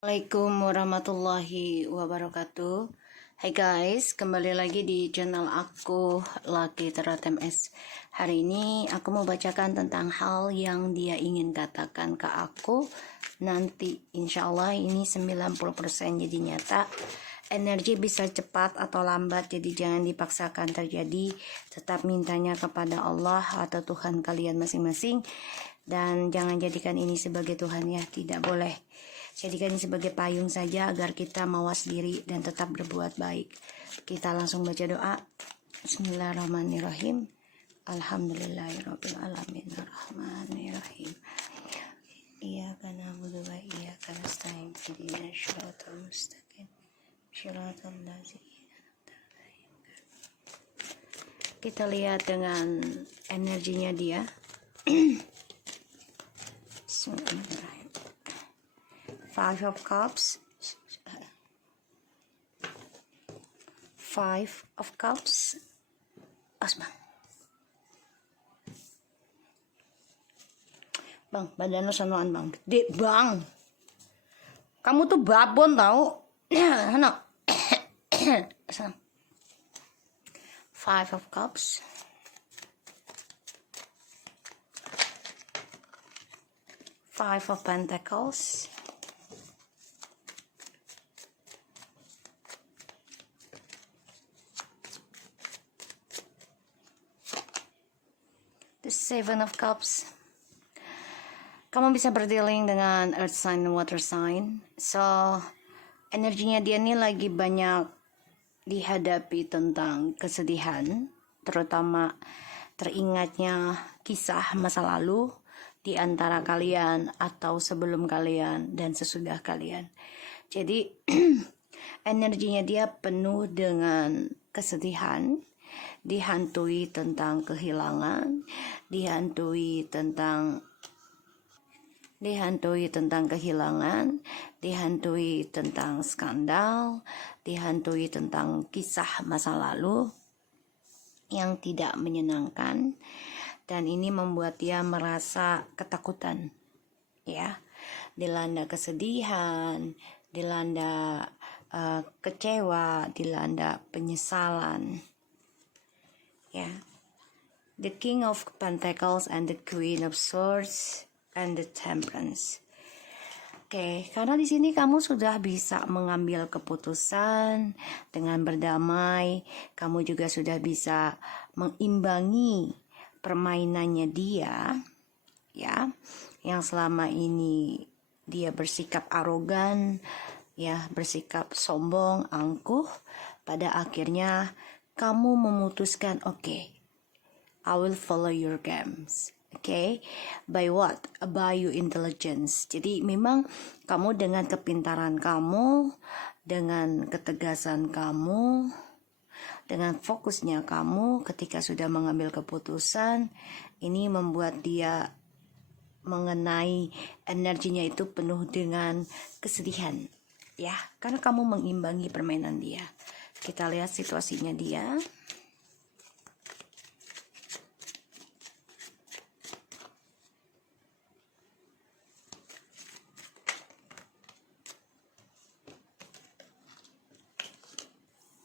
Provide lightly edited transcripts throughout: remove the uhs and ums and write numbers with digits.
Assalamualaikum warahmatullahi wabarakatuh. Hai guys, kembali lagi di channel aku Lucky Tarot MS. Hari ini aku mau bacakan tentang hal yang dia ingin katakan ke aku. Nanti insya Allah ini 90% jadi nyata. Energi bisa cepat atau lambat, jadi jangan dipaksakan terjadi. Tetap mintanya kepada Allah atau Tuhan kalian masing-masing. Dan jangan jadikan ini sebagai Tuhan ya, tidak boleh. Jadikan ini sebagai payung saja agar kita mawas diri dan tetap berbuat baik. Kita langsung baca doa. Bismillahirrahmanirrahim. Alhamdulillahirabbil alamin arrahmanirrahim. Iyyaka na'budu wa iyyaka nasta'in. Ihdinas siratal mustaqim. Shiratal ladzina an'amta 'alaihim. Kita lihat dengan energinya dia. Bismillahirrahmanirrahim. Five of Cups, Five of Cups, Asma. Bang, badan lo sanoan bang, gede bang. Kamu tuh babon tau. Hana. Five of Cups, Five of Pentacles, the Seven of Cups. Kamu bisa berdealing dengan earth sign dan water sign. So, energinya dia nih lagi banyak dihadapi tentang kesedihan, terutama teringatnya kisah masa lalu di antara kalian atau sebelum kalian dan sesudah kalian. Jadi, energinya dia penuh dengan kesedihan, dihantui tentang kehilangan, dihantui tentang kehilangan, dihantui tentang skandal, dihantui tentang kisah masa lalu yang tidak menyenangkan, dan ini membuat dia merasa ketakutan, ya, dilanda kesedihan, dilanda kecewa, dilanda penyesalan, ya. The King of Pentacles and the Queen of Swords and the Temperance. Oke, karena di sini kamu sudah bisa mengambil keputusan dengan berdamai, kamu juga sudah bisa mengimbangi permainannya dia, ya, yang selama ini dia bersikap arogan, ya, bersikap sombong, angkuh. Pada akhirnya kamu memutuskan, oke, I will follow your games. Okay, by what? By your intelligence. Jadi memang kamu dengan kepintaran kamu, dengan ketegasan kamu, dengan fokusnya kamu ketika sudah mengambil keputusan, ini membuat dia mengenai energinya itu penuh dengan kesedihan, ya, karena kamu mengimbangi permainan dia. Kita lihat situasinya dia.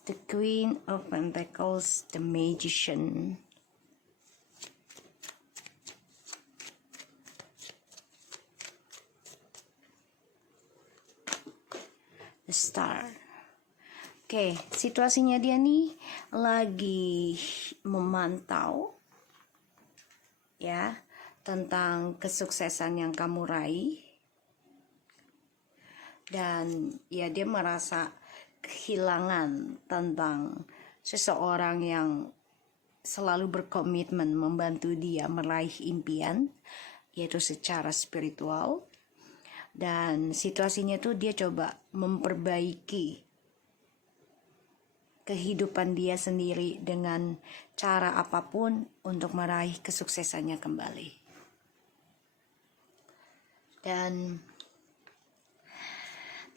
The Queen of Pentacles, the Magician. The Star. Oke, situasinya dia nih lagi memantau, ya, tentang kesuksesan yang kamu raih. Dan ya, dia merasa kehilangan tentang seseorang yang selalu berkomitmen membantu dia meraih impian, yaitu secara spiritual. Dan situasinya tuh dia coba memperbaiki kehidupan dia sendiri dengan cara apapun untuk meraih kesuksesannya kembali. Dan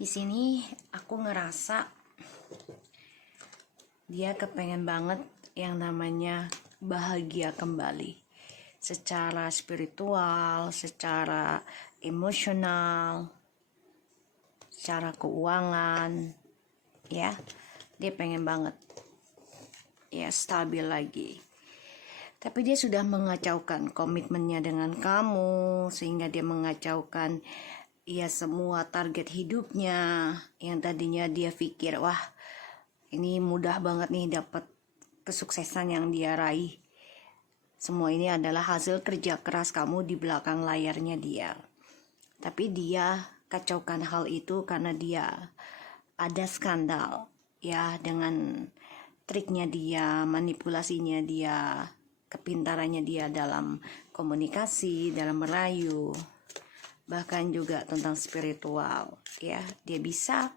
di sini aku ngerasa dia kepengen banget yang namanya bahagia kembali, secara spiritual, secara emosional, secara keuangan, ya. Dia pengen banget ya stabil lagi. Tapi dia sudah mengacaukan komitmennya dengan kamu, sehingga dia mengacaukan ya semua target hidupnya yang tadinya dia pikir, wah ini mudah banget nih dapat kesuksesan yang dia raih. Semua ini adalah hasil kerja keras kamu di belakang layarnya dia. Tapi dia kacaukan hal itu karena dia ada skandal ya, dengan triknya dia, manipulasinya dia, kepintarannya dia dalam komunikasi, dalam merayu, bahkan juga tentang spiritual ya. Dia bisa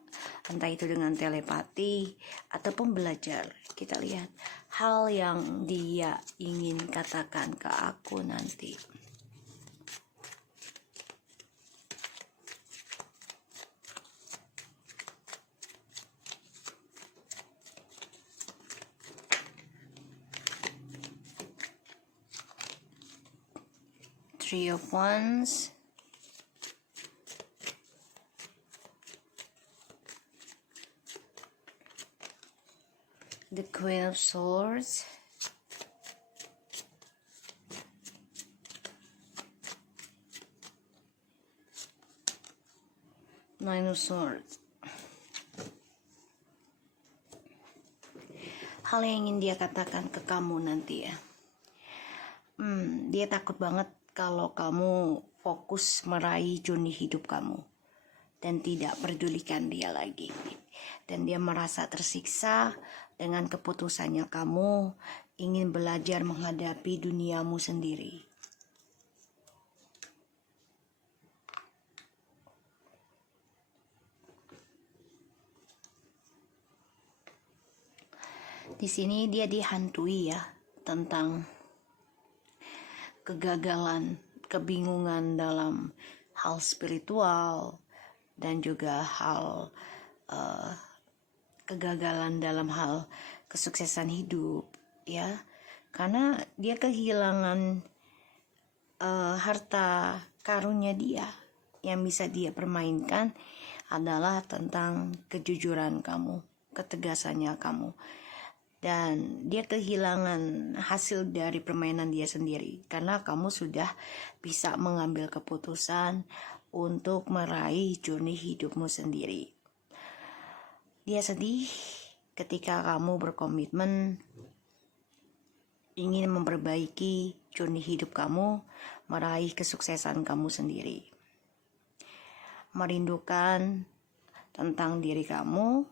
entah itu dengan telepati ataupun belajar. Kita lihat hal yang dia ingin katakan ke aku nanti. Three of Wands, the Queen of Swords, Nine of Swords. Hal yang ingin dia katakan ke kamu nanti ya. Dia takut banget kalau kamu fokus meraih journey hidup kamu dan tidak pedulikan dia lagi. Dan dia merasa tersiksa dengan keputusannya kamu ingin belajar menghadapi duniamu sendiri. Di sini dia dihantui ya tentang kegagalan, kebingungan dalam hal spiritual dan juga hal kegagalan dalam hal kesuksesan hidup ya, karena dia kehilangan harta karunnya dia. Yang bisa dia permainkan adalah tentang kejujuran kamu, ketegasannya kamu. Dan dia kehilangan hasil dari permainan dia sendiri karena kamu sudah bisa mengambil keputusan untuk meraih journey hidupmu sendiri. Dia sedih ketika kamu berkomitmen ingin memperbaiki journey hidup kamu, meraih kesuksesan kamu sendiri. Merindukan tentang diri kamu,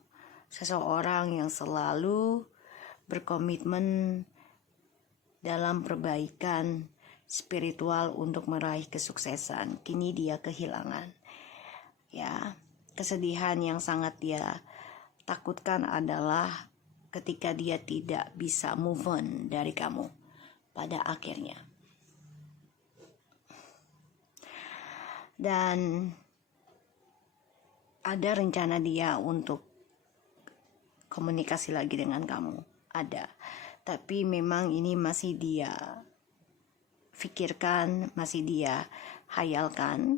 seseorang yang selalu berkomitmen dalam perbaikan spiritual untuk meraih kesuksesan. Kini dia kehilangan ya. Kesedihan yang sangat dia takutkan adalah ketika dia tidak bisa move on dari kamu pada akhirnya. Dan ada rencana dia untuk komunikasi lagi dengan kamu. Ada, tapi memang ini masih dia pikirkan, masih dia hayalkan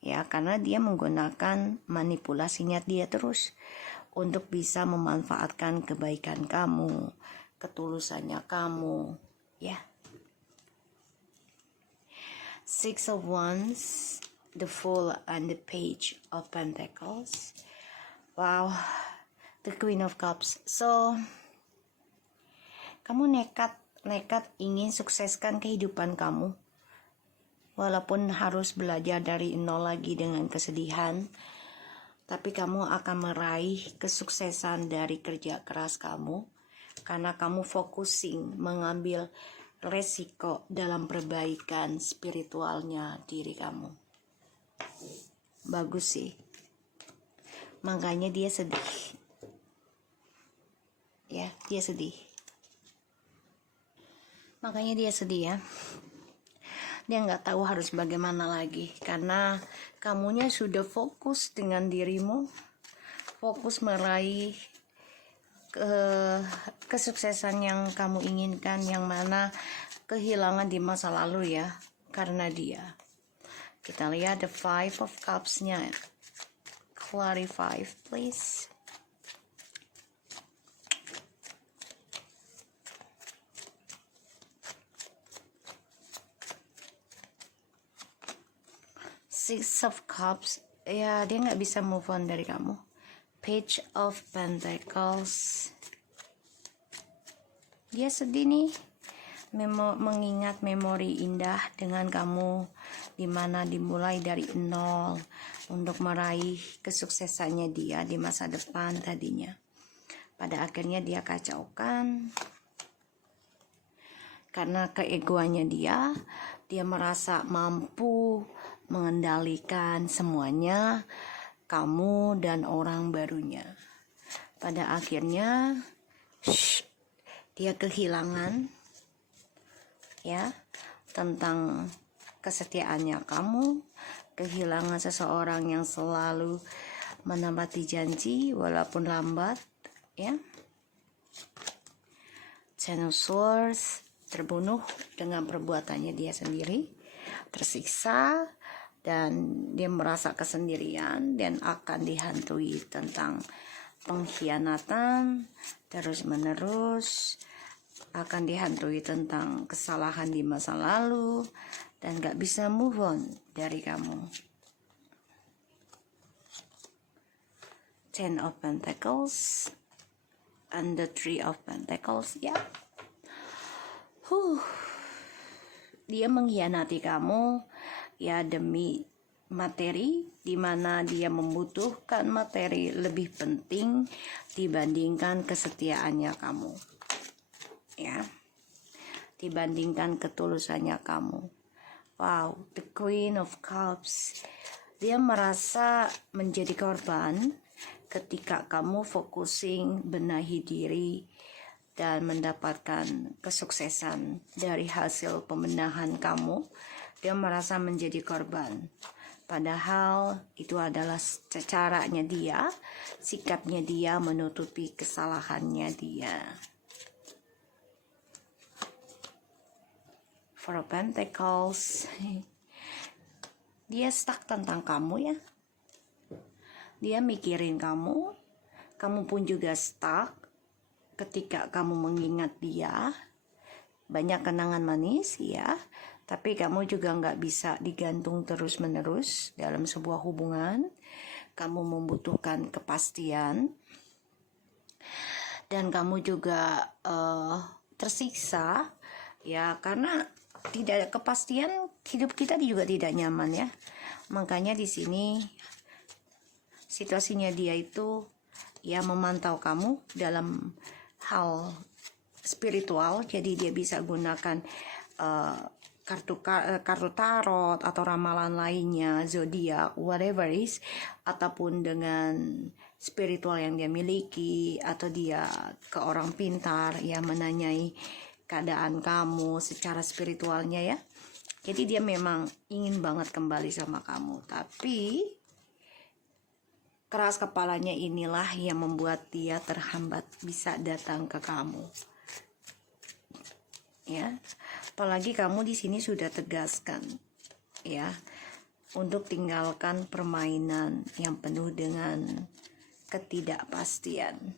ya, karena dia menggunakan manipulasinya dia terus untuk bisa memanfaatkan kebaikan kamu, ketulusannya kamu ya. Six of Wands, the Fool, and the Page of Pentacles. Wow, the Queen of Cups. So kamu nekat ingin sukseskan kehidupan kamu, walaupun harus belajar dari nol lagi dengan kesedihan, tapi kamu akan meraih kesuksesan dari kerja keras kamu karena kamu focusing mengambil resiko dalam perbaikan spiritualnya diri kamu. Bagus sih, makanya dia sedih ya, dia sedih. Makanya dia sedih ya. Dia nggak tahu harus bagaimana lagi karena kamunya sudah fokus dengan dirimu, fokus meraih kesuksesan yang kamu inginkan, yang mana kehilangan di masa lalu ya karena dia. Kita lihat the Five of Cups-nya clarify, please. Six of Cups, ya dia nggak bisa move on dari kamu. Page of Pentacles, dia sedih nih, mengingat memori indah dengan kamu, dimana dimulai dari nol untuk meraih kesuksesannya dia di masa depan tadinya. Pada akhirnya dia kacaukan karena keegoannya dia merasa mampu mengendalikan semuanya, kamu dan orang barunya. Pada akhirnya dia kehilangan ya tentang kesetiaannya kamu, kehilangan seseorang yang selalu menepati janji walaupun lambat ya. Ten of Swords, terbunuh dengan perbuatannya dia sendiri, tersiksa, dan dia merasa kesendirian dan akan dihantui tentang pengkhianatan terus menerus, akan dihantui tentang kesalahan di masa lalu dan gak bisa move on dari kamu. Ten of Pentacles and the Three of Pentacles ya. Dia mengkhianati kamu ya demi materi, dimana dia membutuhkan materi lebih penting dibandingkan kesetiaannya kamu ya, dibandingkan ketulusannya kamu. Wow, the Queen of Cups, dia merasa menjadi korban ketika kamu focusing benahi diri dan mendapatkan kesuksesan dari hasil pembenahan kamu. Dia merasa menjadi korban, padahal itu adalah caranya dia, sikapnya dia menutupi kesalahannya dia. Four of Pentacles, dia stuck tentang kamu ya, dia mikirin kamu pun juga stuck ketika kamu mengingat dia. Banyak kenangan manis ya, tapi kamu juga nggak bisa digantung terus-menerus dalam sebuah hubungan. Kamu membutuhkan kepastian, dan kamu juga tersiksa ya, karena tidak ada kepastian, hidup kita juga tidak nyaman ya. Makanya di sini situasinya dia itu ya memantau kamu dalam hal spiritual, jadi dia bisa gunakan kartu tarot atau ramalan lainnya, zodiak, whatever is, ataupun dengan spiritual yang dia miliki, atau dia ke orang pintar yang menanyai keadaan kamu secara spiritualnya ya. Jadi dia memang ingin banget kembali sama kamu, tapi keras kepalanya inilah yang membuat dia terhambat bisa datang ke kamu ya. Apalagi kamu di sini sudah tegaskan ya untuk tinggalkan permainan yang penuh dengan ketidakpastian.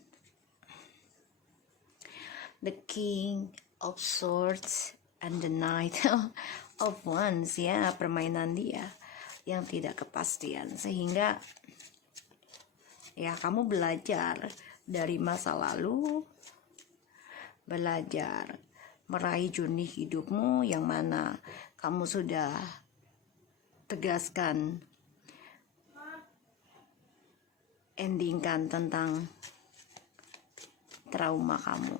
The King of Swords and the Knight of Wands ya, permainan dia yang tidak kepastian, sehingga ya kamu belajar dari masa lalu, belajar meraih journey hidupmu yang mana kamu sudah tegaskan, endingkan tentang trauma kamu.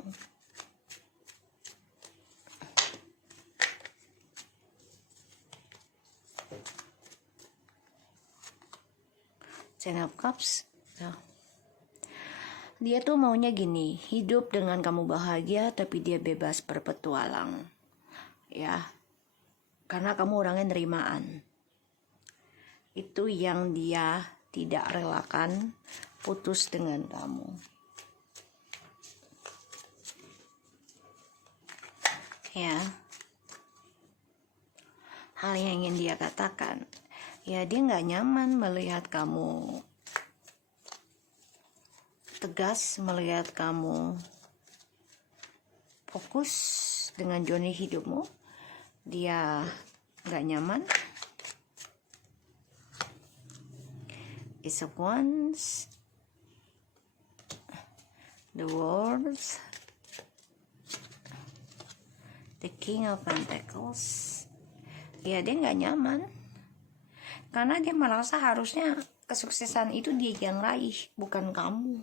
Ten of Cups. Dia tuh maunya gini, hidup dengan kamu bahagia tapi dia bebas berpetualang ya, karena kamu orangnya nerimaan. Itu yang dia tidak relakan putus dengan kamu ya. Hal yang ingin dia katakan ya, dia nggak nyaman melihat kamu tegas melihat kamu fokus dengan journey hidupmu. Dia gak nyaman. It's a Wands, the World, the King of Pentacles. Ya, dia gak nyaman karena dia merasa harusnya kesuksesan itu dia yang raih, bukan kamu.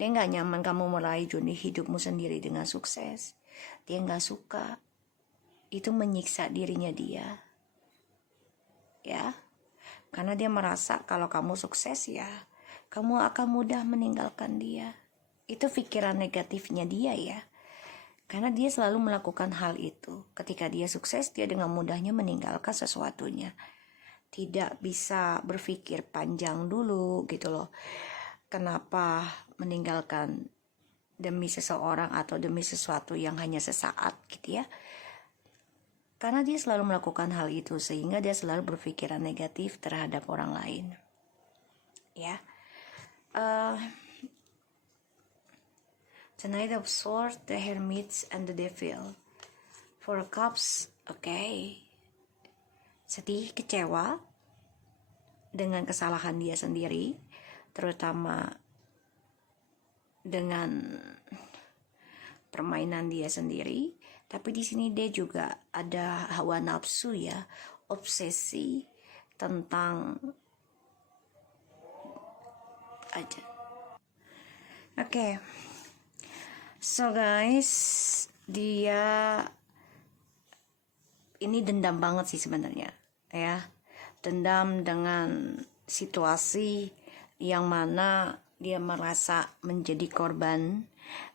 Dia gak nyaman kamu meraih journey hidupmu sendiri dengan sukses. Dia gak suka. Itu menyiksa dirinya dia. Ya, karena dia merasa kalau kamu sukses ya, kamu akan mudah meninggalkan dia. Itu pikiran negatifnya dia ya. Karena dia selalu melakukan hal itu. Ketika dia sukses, dia dengan mudahnya meninggalkan sesuatunya. Tidak bisa berpikir panjang dulu gitu loh. Kenapa meninggalkan demi seseorang atau demi sesuatu yang hanya sesaat gitu ya. Karena dia selalu melakukan hal itu sehingga dia selalu berpikiran negatif terhadap orang lain. Ya. The Knight of Swords, the Hermit, and the Devil. Four Cups, okay. Sedih, kecewa dengan kesalahan dia sendiri, terutama dengan permainan dia sendiri. Tapi di sini dia juga ada hawa nafsu ya, obsesi tentang aja. Oke. So guys, dia ini dendam banget sih sebenarnya ya. Dendam dengan situasi yang mana dia merasa menjadi korban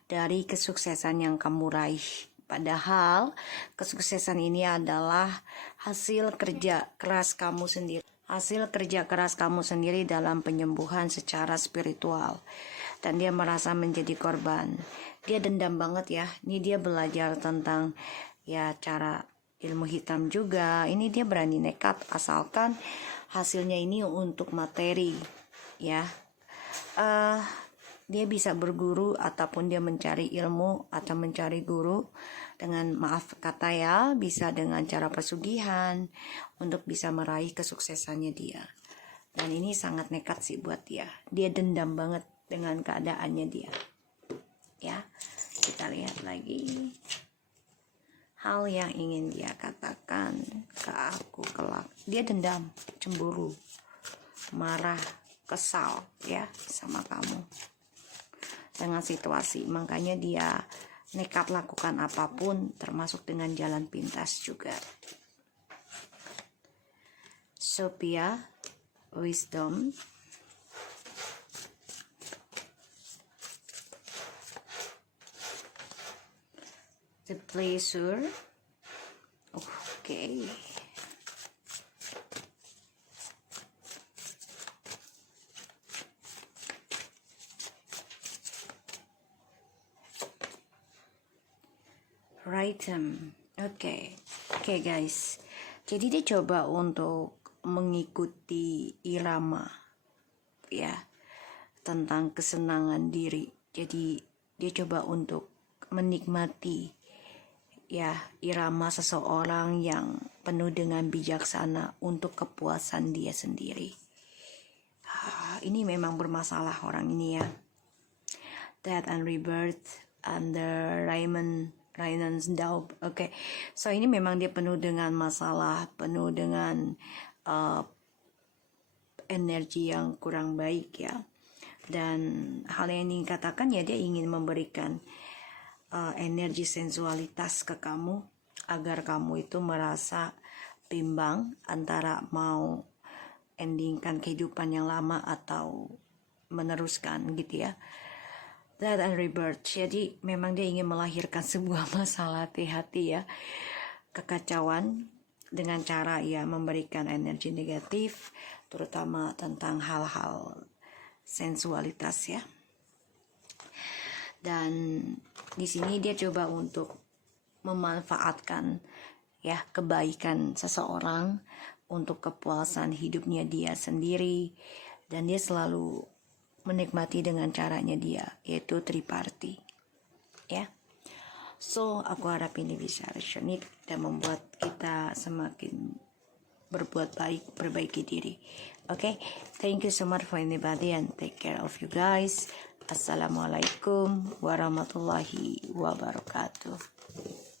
dari kesuksesan yang kamu raih. Padahal kesuksesan ini adalah hasil kerja keras kamu sendiri. Hasil kerja keras kamu sendiri dalam penyembuhan secara spiritual. Dan dia merasa menjadi korban. Dia dendam banget ya. Ini dia belajar tentang ya cara ilmu hitam juga. Ini dia berani nekat asalkan hasilnya ini untuk materi ya. Dia bisa berguru ataupun dia mencari ilmu atau mencari guru dengan maaf kata ya, bisa dengan cara pesugihan untuk bisa meraih kesuksesannya dia. Dan ini sangat nekat sih buat dia. Dia dendam banget dengan keadaannya dia. Ya, kita lihat lagi hal yang ingin dia katakan ke aku kelak. Dia dendam, cemburu, marah, kesal ya sama kamu dengan situasi. Makanya dia nekat lakukan apapun termasuk dengan jalan pintas juga. Sophia, Wisdom, the Pleasure. Okay. Rhythm. Oke guys. Jadi dia coba untuk mengikuti irama ya tentang kesenangan diri. Jadi dia coba untuk menikmati ya irama seseorang yang penuh dengan bijaksana untuk kepuasan dia sendiri. Ini memang bermasalah orang ini ya. Death and Rebirth under Raymond's Daub. Oke. So ini memang dia penuh dengan masalah, penuh dengan energi yang kurang baik ya. Dan hal yang ingin katakan ya, dia ingin memberikan energi sensualitas ke kamu agar kamu itu merasa bimbang antara mau endingkan kehidupan yang lama atau meneruskan gitu ya. Death and Rebirth. Jadi memang dia ingin melahirkan sebuah masalah hati ya, kekacauan dengan cara ya memberikan energi negatif, terutama tentang hal-hal sensualitas ya. Dan di sini dia coba untuk memanfaatkan ya kebaikan seseorang untuk kepuasan hidupnya dia sendiri, dan dia selalu menikmati dengan caranya dia, yaitu triparty. Ya. So, aku harap ini bisa resonate dan membuat kita semakin berbuat baik, perbaiki diri. Okay, thank you so much for anybody and take care of you guys. Assalamualaikum warahmatullahi wabarakatuh.